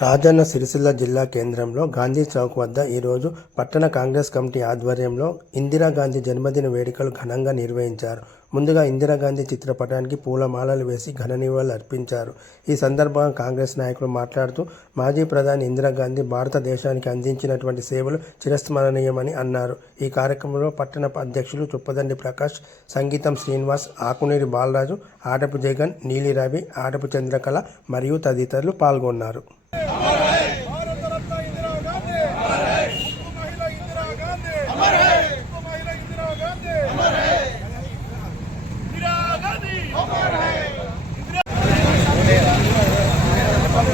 రాజన్న సిరిసిల్ల జిల్లా కేంద్రంలో గాంధీ చౌక్ వద్ద ఈరోజు పట్టణ కాంగ్రెస్ కమిటీ ఆధ్వర్యంలో ఇందిరాగాంధీ జన్మదిన వేడుకలు ఘనంగా నిర్వహించారు. ముందుగా ఇందిరాగాంధీ చిత్రపటానికి పూలమాలలు వేసి ఘన నివాళులు అర్పించారు. ఈ సందర్భంగా కాంగ్రెస్ నాయకులు మాట్లాడుతూ మాజీ ప్రధాని ఇందిరాగాంధీ భారతదేశానికి అందించినటువంటి సేవలు చిరస్మరణీయమని అన్నారు. ఈ కార్యక్రమంలో పట్టణ అధ్యక్షులు చుప్పదండి ప్రకాష్ సంగీతం శ్రీనివాస్ ఆకునేరి బాలరాజు ఆడపు జగన్ నీలిరవి ఆడపు చంద్రకళ మరియు తదితరులు పాల్గొన్నారు భారతరత్న ఇందిరా గాంధీ ఉక్కు మహిళ ఇందిరా గాంధీ ఉక్కు మహిళ ఇందిరా గాంధీ ఇందిరా గాంధీ జిందాబాద్ అంటే వచ్చే బతుకు అన్నట్టు జిందాబాద్ అంటే దివంగత ప్రధాని ఇందిరా గాంధీ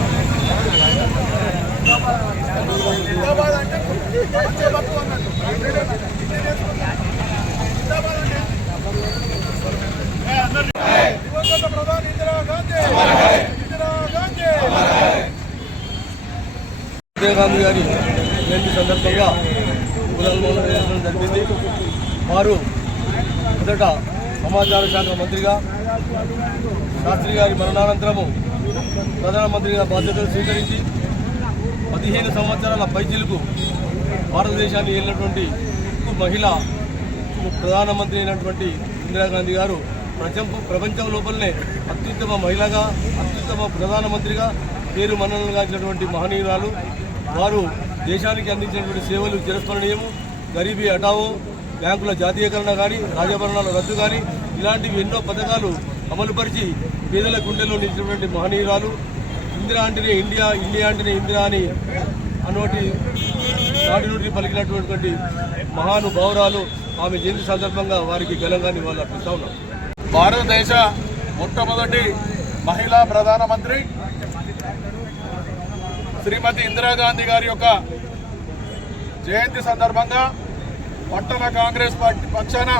ఇందిరాగాంధీ గారి జయంతి సందర్భంగా ఉదయం వేయడం జరిగింది. వారు మొదట సమాచార శాఖ మంత్రిగా శాస్త్రి గారి మరణానంతరము ప్రధానమంత్రిగా బాధ్యతలు స్వీకరించి పదిహేను సంవత్సరాల పైచిలకు భారతదేశాన్ని వెళ్ళినటువంటి మహిళ ప్రధానమంత్రి అయినటువంటి ఇందిరాగాంధీ గారు ప్రపంచం ప్రపంచం లోపలనే అత్యుత్తమ మహిళగా అత్యుత్తమ ప్రధానమంత్రిగా పేరు మన్ననలు మహనీయురాలు వారు దేశానికి అందించినటువంటి సేవలు చిరస్మరణీయము గరీబీ హఠావో బ్యాంకుల జాతీయకరణ కానీ రాజభరణాల రద్దు కానీ ఇలాంటివి ఎన్నో పథకాలు అమలుపరిచి పేదల గుండెల్లో నిలిచినటువంటి మహనీయురాలు ఇందిరా అంటేనే ఇండియా ఇండియా అంటేనే ఇందిరా అని అన్నోటి నాటి నుండి పలికినటువంటి మహానుభావురాలు ఆమె జయంతి సందర్భంగా వారికి ఘనంగా నివాళులు అర్పిస్తా ఉన్నాం. భారతదేశ మొట్టమొదటి మహిళా ప్రధానమంత్రి శ్రీమతి ఇందిరాగాంధీ గారి యొక్క జయంతి సందర్భంగా పట్టణ కాంగ్రెస్ పార్టీ పక్షాన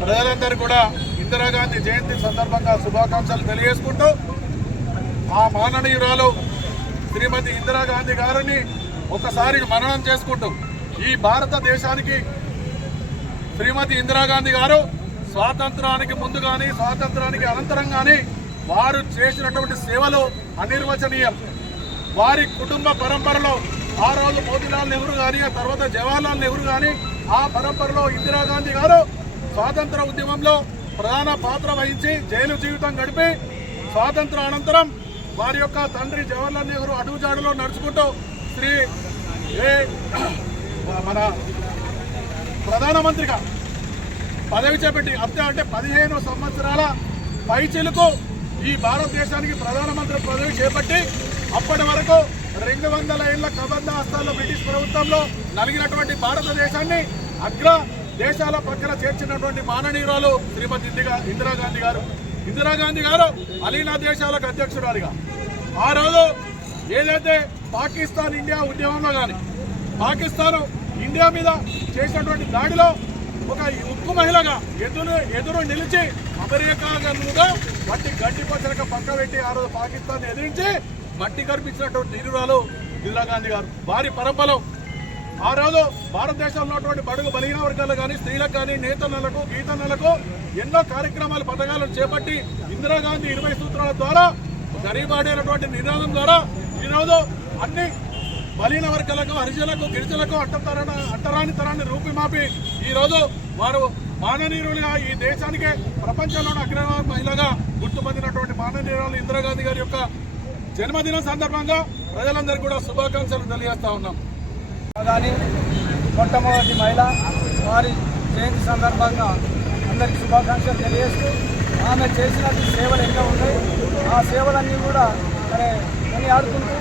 ప్రజలందరూ కూడా ఇందిరాగాంధీ జయంతి సందర్భంగా శుభాకాంక్షలు తెలియజేసుకుంటూ ఆ మాననీయురాలు శ్రీమతి ఇందిరాగాంధీ గారిని ఒకసారి మననం చేసుకుంటూ ఈ భారతదేశానికి శ్రీమతి ఇందిరాగాంధీ గారు స్వాతంత్రానికి ముందు కానీ స్వాతంత్రానికి అనంతరం కానీ వారు చేసినటువంటి సేవలు అనిర్వచనీయం. వారి కుటుంబ పరంపరలో ఆ రోజు మోతీలాల్ నెహ్రూ కానీ ఆ తర్వాత జవహర్లాల్ నెహ్రూ కానీ ఆ పరంపరలో ఇందిరాగాంధీ గారు స్వాతంత్ర ఉద్యమంలో ప్రధాన పాత్ర వహించి జైలు జీవితం గడిపి స్వాతంత్ర అనంతరం వారి యొక్క తండ్రి జవహర్లాల్ నెహ్రూ అడుగుజాడులో నడుచుకుంటూ శ్రీ ఏ మన ప్రధానమంత్రిగా పదవి చేపట్టి అంతే అంటే పదిహేను సంవత్సరాల పైచిలకు ఈ భారతదేశానికి ప్రధానమంత్రి పదవి చేపట్టి అప్పటి వరకు రెండు వందల ఏళ్ళ కబంధ హస్తాల్లో బ్రిటిష్ ప్రభుత్వంలో నలిగినటువంటి భారతదేశాన్ని అగ్ర దేశాల పక్కన చేర్చినటువంటి మాననీయురాలు శ్రీమతి ఇందిరాగాంధీ గారు. ఇందిరాగాంధీ గారు అలీనా దేశాలకు అధ్యక్షురాలిగా. ఆ రోజు ఏదైతే పాకిస్తాన్ ఇండియా ఉద్యమంలో కానీ పాకిస్తాన్ ఇండియా మీద చేసినటువంటి దాడిలో ఒక ఉక్కు మహిళగా ఎదురు ఎదురు నిలిచి అమెరికా మట్టి గడ్డి పచ్చలక పక్క పెట్టి ఆ రోజు పాకిస్తాన్ ఎదిరించి మట్టి కనిపించినటువంటి నిరురాలు ఇందిరాగాంధీ గారు. భారీ పరంపరలో ఆ రోజు భారతదేశంలో ఉన్నటువంటి బడుగు బలహీన వర్గాలు కానీ స్త్రీలకు కానీ నేతన్నలకు గీతన్నలకు ఎన్నో కార్యక్రమాలు పథకాలను చేపట్టి ఇందిరాగాంధీ ఇరవై సూత్రాల ద్వారా గరీబాడైనటువంటి నినాదం ద్వారా ఈరోజు అన్ని బలీన వర్గాలకు హరిజనులకు గిరిజనులకు అట్టతరణ అట్టరాని తరాన్ని రూపుమాపి ఈ రోజు వారు మాననీయులుగా ఈ దేశానికే ప్రపంచంలోని అగ్ర మహిళగా గుర్తుపొందినటువంటి మాననీయురాలు ఇందిరాగాంధీ గారి యొక్క జన్మదినం సందర్భంగా ప్రజలందరికీ కూడా శుభాకాంక్షలు తెలియజేస్తా ఉన్నాం. కానీ మొట్టమొదటి మహిళ వారి జయంతి సందర్భంగా అందరికి శుభాకాంక్షలు తెలియజేస్తూ ఆమె చేసినట్టు సేవలు ఎన్నో ఉన్నాయి. ఆ సేవలన్నీ కూడా మరి కొనియాడుకుంటూ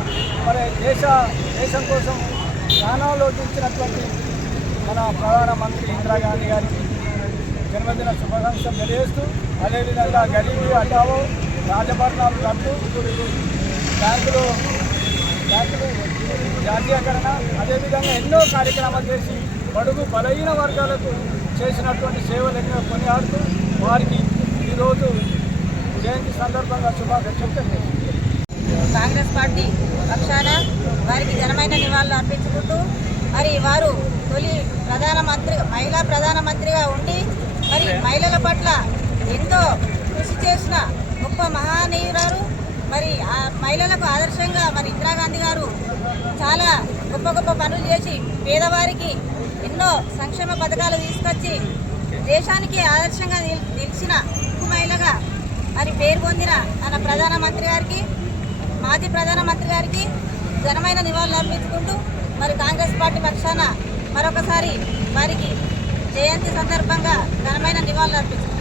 మరి దేశ దేశం కోసం ప్రాణాలు ఇచ్చినటువంటి మన ప్రధానమంత్రి ఇందిరాగాంధీ గారికి జన్మదిన శుభాకాంక్షలు తెలియజేస్తూ అదేవిధంగా గరీబీ అటావో రాజభరణాలు రద్దు బ్యాంకులు జాతీయకరణ అదేవిధంగా ఎన్నో కార్యక్రమాలు చేసి బడుగు బలహీన వర్గాలకు చేసినటువంటి సేవలు ఎన్నో కొనియాడుతూ వారికి ఈరోజు జయంతి సందర్భంగా శుభాకాంక్షలు తెలియజేస్తున్నాను. కాంగ్రెస్ పార్టీ పక్షాన వారికి ఘనమైన నివాళులు అర్పించుకుంటూ మరి వారు తొలి ప్రధానమంత్రి మహిళా ప్రధానమంత్రిగా ఉండి మరి మహిళల పట్ల ఎంతో కృషి చేసిన గొప్ప మహానీయురాలు మరి ఆ మహిళలకు ఆదర్శంగా మరి ఇందిరాగాంధీ గారు చాలా గొప్ప గొప్ప పనులు చేసి పేదవారికి ఎన్నో సంక్షేమ పథకాలు తీసుకొచ్చి దేశానికి ఆదర్శంగా నిల్- నిలిచిన ఉక్కు మహిళగా మరి పేరు పొందిన మన ప్రధానమంత్రి గారికి మాజీ ప్రధానమంత్రి గారికి ఘనమైన నివాళులు అర్పించుకుంటూ మరి కాంగ్రెస్ పార్టీ పక్షాన మరొకసారి వారికి జయంతి సందర్భంగా ఘనమైన నివాళులు అర్పించుకుంటున్నాం.